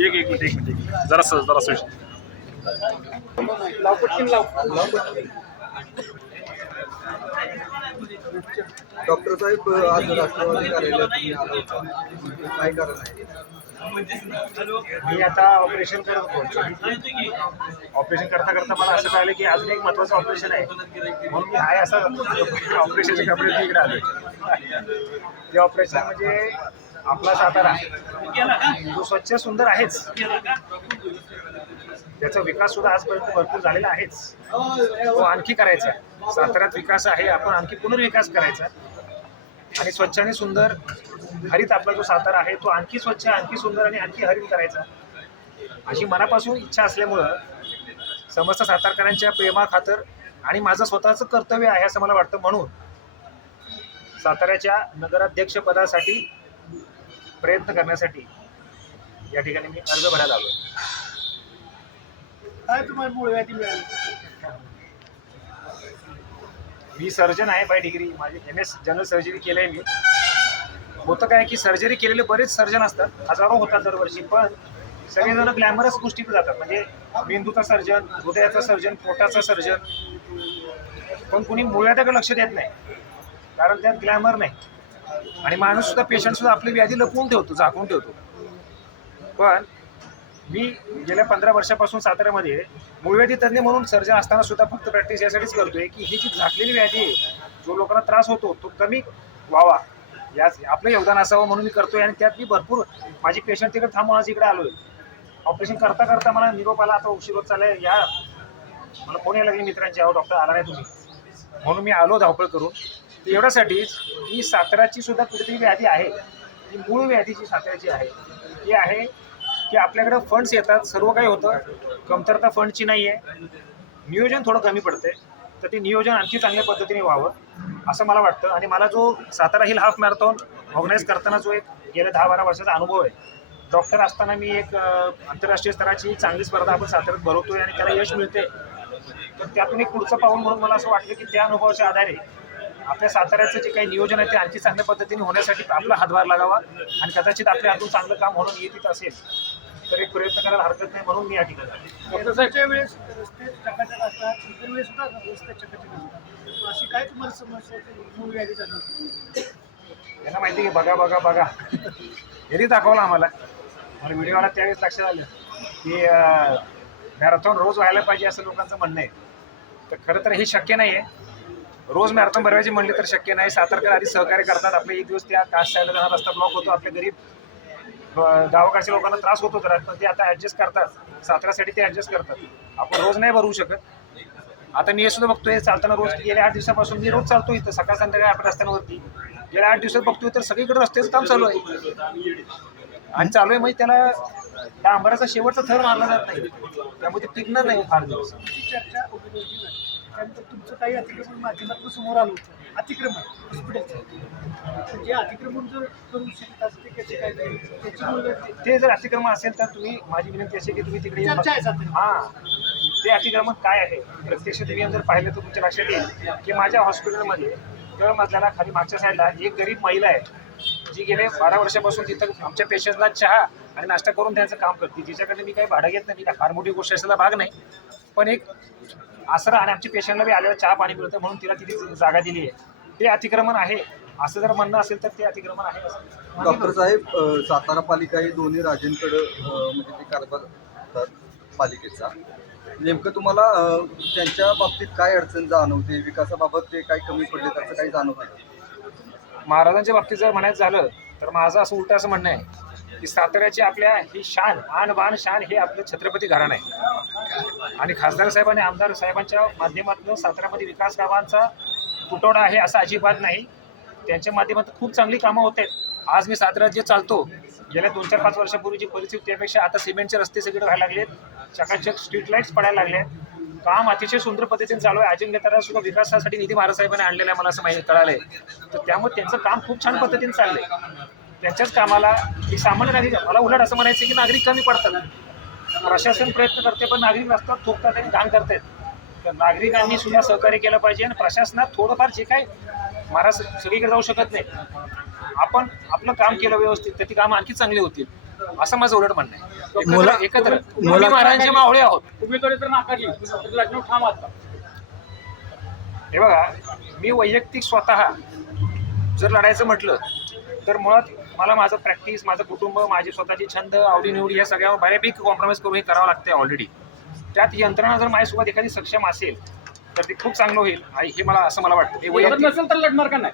एक एक मिनिट एक मिनिट जरा जरा लाव डॉक्टर साहेब आज राष्ट्रवादी कार्यालयात काय कारण आहे? मी आता ऑपरेशन करत होतो. ऑपरेशन करता करता मला असं कळलं की अजून एक महत्वाचं ऑपरेशन आहे. म्हणून मी आहे असं ऑपरेशनचे कपडे मी इकडे आलो ते ऑपरेशन म्हणजे आपला सातारा तो स्वच्छ सुंदर आहेच. त्याचा विकास सुद्धा आजपर्यंत भरपूर झालेला आहेच. तो आणखी करायचा आहे. साताऱ्यात विकास आहे आपण आणखी पुनर्विकास करायचा आणि स्वच्छ आणि सुंदर हरित आपला जो सातारा आहे तो आणखी स्वच्छ आणखी सुंदर आणि आणखी हरित करायचा अशी मनापासून इच्छा असल्यामुळं समस्त सातारकरांच्या प्रेमाखातर आणि माझं स्वतःचं कर्तव्य आहे असं मला वाटतं. म्हणून साताऱ्याच्या नगराध्यक्षपदासाठी प्रयत्न करण्यासाठी या ठिकाणी मी अर्ज भरायला आलो काय तुम्हाला मिळाली? मी सर्जन आहे बाय डिग्री माझी एम एस जनरल सर्जरी केलं आहे मी. होतं काय की सर्जरी केलेले बरेच सर्जन असतात. हजारो होतात दरवर्षी पण सगळेजण ग्लॅमरस गोष्टीत जातात. म्हणजे मेंदूचा सर्जन हृदयाचा सर्जन पोटाचा सर्जन पण कुणी मुळ्याकडे लक्ष देत नाही. कारण त्यात ग्लॅमर नाही. आणि माणूससुद्धा पेशंटसुद्धा आपली व्याधी लपवून ठेवतो झाकून ठेवतो. पण मी गेल्या पंधरा वर्षापासून साताऱ्यामध्ये मूळव्याधी तज्ज्ञ म्हणून सर्जन असताना सुद्धा फक्त प्रॅक्टिस यासाठीच करतोय की ही जी झाकलेली व्याधी आहे जो लोकांना त्रास होतो तो कमी व्हावा. याच आपलं योगदान असावं म्हणून मी करतोय आणि त्यात मी भरपूर माझी पेशंट तिकडे थांबून आज इकडे आलोय. ऑपरेशन करता करता मला निरोप आला आता उशीर होत चाललाय. या मला फोन यायला लागले मित्रांचे अहो डॉक्टर आला नाही तुम्ही. म्हणून मी आलो धावपळ करून. एवढ्यासाठीच ही साताऱ्याची सुद्धा कुठेतरी व्याधी आहे. ती मूळ व्याधी जी साताऱ्याची आहे. ती आहे की आपल्याकडे फंड्स येतात. सर्व काही होतं. कमतरता फंडची नाही आहे. नियोजन थोडं कमी पडतंय. तर ते नियोजन आणखी चांगल्या पद्धतीने व्हावं असं मला वाटतं. आणि मला जो Satara hill half marathon organise करताना जो एक गेल्या दहा बारा वर्षाचा अनुभव आहे. डॉक्टर असताना मी एक आंतरराष्ट्रीय स्तराची चांगली स्पर्धा आपण साताऱ्यात भरवतोय आणि त्याला यश मिळते तर त्यातून एक पुढचं पाऊल म्हणून मला असं वाटलं की त्या अनुभवाच्या आधारे आपल्या साताऱ्याचं जे काही नियोजन आहे ते आणखी चांगल्या पद्धतीने होण्यासाठी आपला हातभार लागावा आणि कदाचित आपल्या हातून चांगलं काम म्हणून येत असेल. तर प्रयत्न करायला हरकत नाही म्हणून मी या ठिकाणी वेळेस रस्ते चकाचक असतात इतर वेळेस सुद्धा रस्ते चकाचक असतात. मग अशी काय तुम्हाला समस्या मूळ त्यांना माहिती आहे की बघा बघा बघा. हेही दाखवलं आम्हाला. मला व्हिडिओला त्यावेळेस लक्षात आलं की मॅरेथॉन रोज व्हायला पाहिजे असं लोकांचं म्हणणं आहे. तर खरं तर हे शक्य नाही आहे रोज मॅरेथॉन भरवायची म्हणली तर शक्य नाही. सातारकर आधी सहकार्य करतात. आपले एक दिवस त्या कास्ट साईडला जाणार रस्ता ब्लॉक होतो. आपल्या गरीब गावाकडच्या लोकांना त्रास होतो तर पण ते आता ॲडजस्ट करतात. साताऱ्यासाठी ते ॲडजस्ट करतात. आपण रोज नाही भरवू शकत. आता मी हे सुद्धा बघतोय चालताना रोज गेल्या आठ दिवसापासून मी रोज चालतो इथं सकाळ संध्याकाळी आपण रस्त्यांवरती. गेल्या आठ दिवसात बघतोय तर सगळीकडे रस्त्याचं काम चालू आहे. आणि चालू आहे म्हणजे त्याला त्या आंबाराचा शेवटचा थर मारला जात नाही. त्यामुळे ते टिकणार नाही फार दिवस. तुमचं काही माध्यमातून समोर आलं होतं. अतिक्रमण हॉस्पिटलचं जे अतिक्रमण जर करू शकत असते त्याचे काय त्याची ते जर अतिक्रमण असेल तर तुम्ही माझी विनंती अशी की तुम्ही तिकडे चर्चा आहे. हा. ते अतिक्रमण काय आहे? प्रत्यक्ष तुम्ही जर पाहिलं तर तुमच्या लक्षात येईल की माझ्या हॉस्पिटलमध्ये तळ मजल्याला खाली मागच्या साईडला एक गरीब महिला आहे जी गेले बारा वर्षापासून तिथं आमच्या पेशंटला चहा आणि नाश्ता करून त्यांचं काम करते. जिच्याकडे मी काही भाडं घेत नाही मी फार मोठी गोष्ट असायला भाग नाही. पण एक आसरा आणि आमच्या पेशंटला बी आल्यावर चहा पाणी मिळतं म्हणून तिला तिथे जागा दिली आहे ते अतिक्रमण आहे. असं जर म्हणणं असेल तर ते अतिक्रमण आहे. असं डॉक्टर साहेब सातारा पालिका ही दोन्ही राज्यांकडे म्हणजे ते कारभार पालिकेचा. नेमकं तुम्हाला त्यांच्या बाबतीत काय अडचण जाणवते? विकासाबाबत ते काय कमी पडले त्याचं काही जाणवते? महाराजांच्या बाबतीत जर म्हणायचं झालं तर माझं असं उलट असं म्हणणं आहे की साताऱ्याची आपल्या ही शान आन बाण शान हे आपलं छत्रपती घराणं आहे. आणि खासदार साहेब आणि आमदार साहेबांच्या माध्यमातून सातारामध्ये विकास कामांचा तुटवडा आहे असं अजिबात नाही. त्यांच्या माध्यमातून खूप चांगली कामं होत आहेत. आज मी सातारा जे चालतो गेल्या दोन चार पाच वर्षापूर्वीची परिस्थिती त्यापेक्षा आता सिमेंटचे रस्ते सगळे व्हायला लागलेत. चकाचक स्ट्रीट लाईट्स पडायला लागलेत काम अतिशय सुंदर पद्धतीने चालू आहे. अजिंक्यतारा सुद्धा विकासासाठी निधी महाराजसाहेबांनी आणलेला आहे मला असं माहिती कळालंय. तर त्यामुळे त्यांचं काम खूप छान पद्धतीने चाललंय. त्यांच्याच कामाला एक सामान्य नागरिक मला उलट असं म्हणायचं की नागरिक कमी पडतात. प्रशासन प्रयत्न करते पण नागरिक रस्त्यात थोकतात आणि घाण करतात तर नागरिकांनी सुद्धा सहकार्य केलं पाहिजे आणि प्रशासनात थोडंफार जे काय महाराज सगळीकडे जाऊ शकत नाही. आपण आपलं काम केलं व्यवस्थित तर ती कामं आणखी चांगली होतील असं माझं उलट म्हणणं आहे. मुला- एकत्र- महाराजांचे मावळे आहोत. उमेदवारी जर नाकारली. तर लग्न ठाम आता. हे बघा मी वैयक्तिक स्वतः जर लढायचं म्हटलं तर मुळात मला माझं प्रॅक्टिस माझं कुटुंब माझे स्वतःचे छंद आवडीनिवडी या सगळ्यावर बऱ्यापैकी कॉम्प्रोमाइज करून हे करावं लागते ऑलरेडी त्यात यंत्रणा जर माझ्यासोबत एखादी सक्षम असेल तर ते खूप चांगलं होईल आणि हे मला असं मला वाटतं. नसेल तर लढणार का नाही?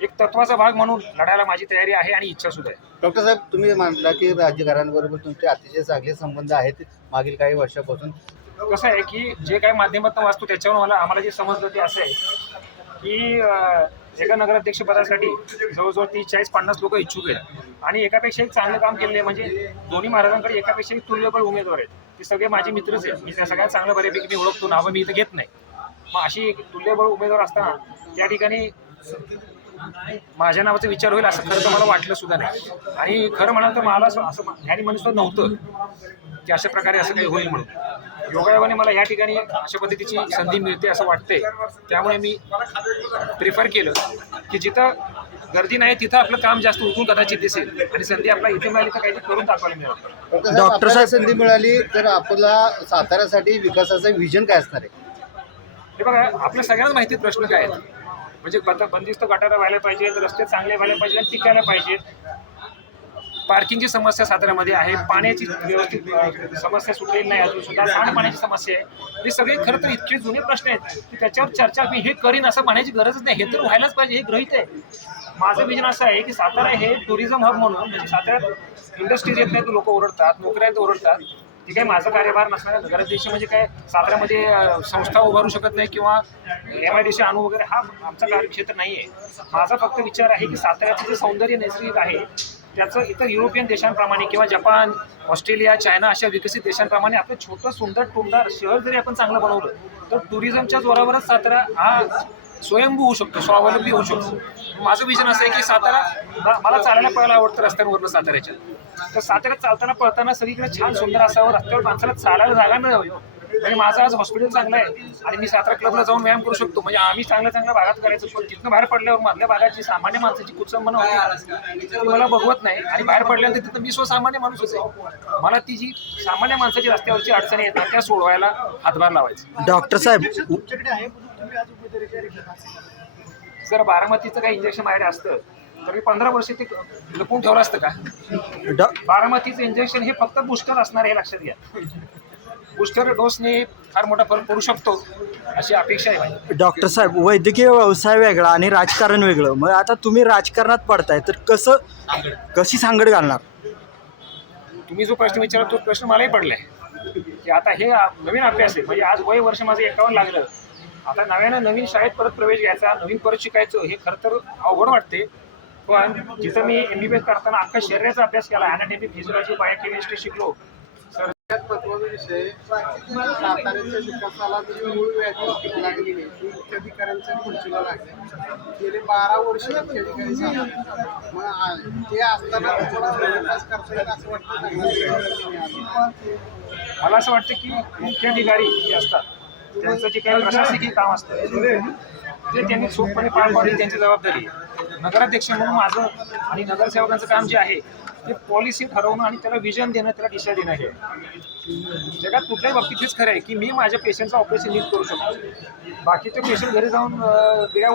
एक तत्वाचा भाग म्हणून लढायला माझी तयारी आहे आणि इच्छा सुद्धा आहे. डॉक्टर साहेब तुम्ही मानला की राजकारण्यांबरोबर तुमचे अतिशय चांगले संबंध आहेत मागील काही वर्षापासून? कसं आहे की जे काही माध्यमातून वाचतो त्याच्यावर मला आम्हाला जे समजलं ते असं आहे की एका नगराध्यक्ष पदासाठी जवळजवळ तीस चाळीस पन्नास लोक इच्छुक आहेत. आणि एकापेक्षा एक चांगलं काम केलेलं आहे म्हणजे दोन्ही महाराजांकडे एकापेक्षा एक तुल्यबळ उमेदवार आहेत. ते सगळे माझे मित्रच आहेत. मी त्या सगळ्यात चांगलं बऱ्यापैकी मी ओळखतो. नावं मी इथं घेत नाही. मग अशी एक तुल्यबळ उमेदवार असताना त्या ठिकाणी माझ्या नावाचा विचार होईल असं खरं तर मला वाटलं सुद्धा नाही. आणि खरं म्हणाल तर मला असं असं ह्यानी म्हणून नव्हतं की अशा प्रकारे असं काही होईल म्हणून. योगायोगाने मला या ठिकाणी अशा पद्धतीची संधी मिळते असं वाटतंय. त्यामुळे मी प्रिफर केलं की जिथं गर्दी नाही तिथं आपलं काम जास्त उठून कदाचित दिसेल आणि संधी आपला इथे मिळाली तर काहीतरी करून दाखवायला मिळेल. डॉक्टर साहेब संधी मिळाली तर आपला साताऱ्यासाठी विकासाचं विजन काय असणार आहे? हे बघा आपल्या सगळ्यांना माहिती प्रश्न काय आहेत. म्हणजे बंद बंदिस्त गटारा व्हायला पाहिजेत रस्ते चांगले व्हायला पाहिजे आणि टिकायला पाहिजेत पार्किंगची समस्या साताऱ्यामध्ये आहे. पाण्याची व्यवस्थित समस्या सुटलेली नाही अजून सुद्धा. सांडपाण्याची समस्या आहे. हे सगळे खरं तर इतके जुने प्रश्न आहेत की त्याच्यावर चर्चा मी हे करीन असं म्हणायची गरजच नाही. हे तर व्हायलाच पाहिजे हे ग्रहित आहे. माझं विजन असं आहे की सातारा हे टुरिझम हब म्हणून म्हणजे साताऱ्यात इंडस्ट्रीज येत नाहीत लोक ओरडतात नोकऱ्या आहेत ओरडतात. ते काही माझा कार्यभार नसणार नगराध्यक्ष म्हणजे काय साताऱ्यामध्ये संस्था उभारू शकत नाही किंवा एम आय डी आणू वगैरे हा आमचा कार्यक्षेत्र नाही आहे माझा फक्त विचार आहे की साताऱ्याचं जे सौंदर्य नैसर्गिक आहे त्याचं इतर युरोपियन देशांप्रमाणे किंवा जपान ऑस्ट्रेलिया चायना अशा विकसित देशांप्रमाणे आपलं छोटं सुंदर टुमदार शहर जरी आपण चांगलं बनवलं तर टुरिझमच्या जोरावरच सातारा हा स्वयंभू होऊ शकतो स्वावलंबी होऊ शकतो. माझं विजन असं आहे की सातारा मला चालायला पळायला आवडतं रस्त्यांवरनं साताऱ्याच्या. तर साताऱ्यात चालताना पळताना सगळीकडे छान सुंदर असावं रस्त्यावर माणसाला चालायला जागा मिळावी. म्हणजे माझं आज हॉस्पिटल चांगलं आहे. आणि मी सातारा क्लबला जाऊन व्यायाम करू शकतो. म्हणजे आम्ही चांगल्या चांगल्या भागात करायचं. पण तिथनं बाहेर पडल्यावर मधल्या भागाची सामान्य माणसाची कुचंबना होती मला बघवत नाही. आणि बाहेर पडल्यानंतर तिथं मी स्वसामान्य माणूसच आहे. मला ती जी सामान्य माणसाची रस्त्यावरची अडचणी येतात त्या सोडवायला हातभार लावायचा. डॉक्टर साहेब असाल. जर बारामतीचं काही इंजेक्शन माझ्याकडे असतं तर मी पंधरा वर्ष ते लपून ठेवलं असतं का? बारामतीचं इंजेक्शन हे फक्त बुस्टर असणार हे लक्षात घ्या. बुस्टर डोसने फार मोठा फरक पडू शकतो अशी अपेक्षा आहे माझी. डॉक्टर साहेब वैद्यकीय व्यवसाय वेगळा आणि राजकारण वेगळं. मग आता तुम्ही राजकारणात पडताय तर कसं कशी सांगड घालणार? तुम्ही जो प्रश्न विचारला तो प्रश्न मलाही पडलाय. की आता हे आ- नवीन अभ्यास आहे. म्हणजे आज वय वर्ष माझं एकावन्न लागलं. आता नव्यानं नवीन शाळेत परत प्रवेश घ्यायचा नवीन परत शिकायचं हे खरं तर अवघड वाटते पण जिथं मी एम बी बी एस करताना अख्खा शरीराचा अभ्यास केला अनाटॉमी फिजिओलॉजी बायोकेमिस्ट्री शिकलो महत्त्वाचा विषय साताऱ्याच्या विकासाला जी मूळ व्याज लागली नाही मुख्याधिकाऱ्यांच्या खुर्चीला लागले गेले बारा वर्ष मुख्याधिकारी मग ते असताना तुम्हाला विकास करता येईल असं वाटतं नाही. मला असं वाटतं की मुख्याधिकारी जे असतात त्यांचं जे काही प्रशासकीय काम असतं ते त्यांनी चोखपणे पार पाडली त्यांची जबाबदारी आहे. नगराध्यक्ष म्हणून माझं आणि नगरसेवकांचं काम जे आहे ते पॉलिसी ठरवणं आणि त्याला विजन देणं त्याला दिशा देणं हे आहे. जगात कुठल्याही बाबतीत हेच खरं आहे की मी माझ्या पेशंटचं ऑपरेशन नीट करू शकतो. बाकीचे पेशंट घरी जाऊन अं, बिड्या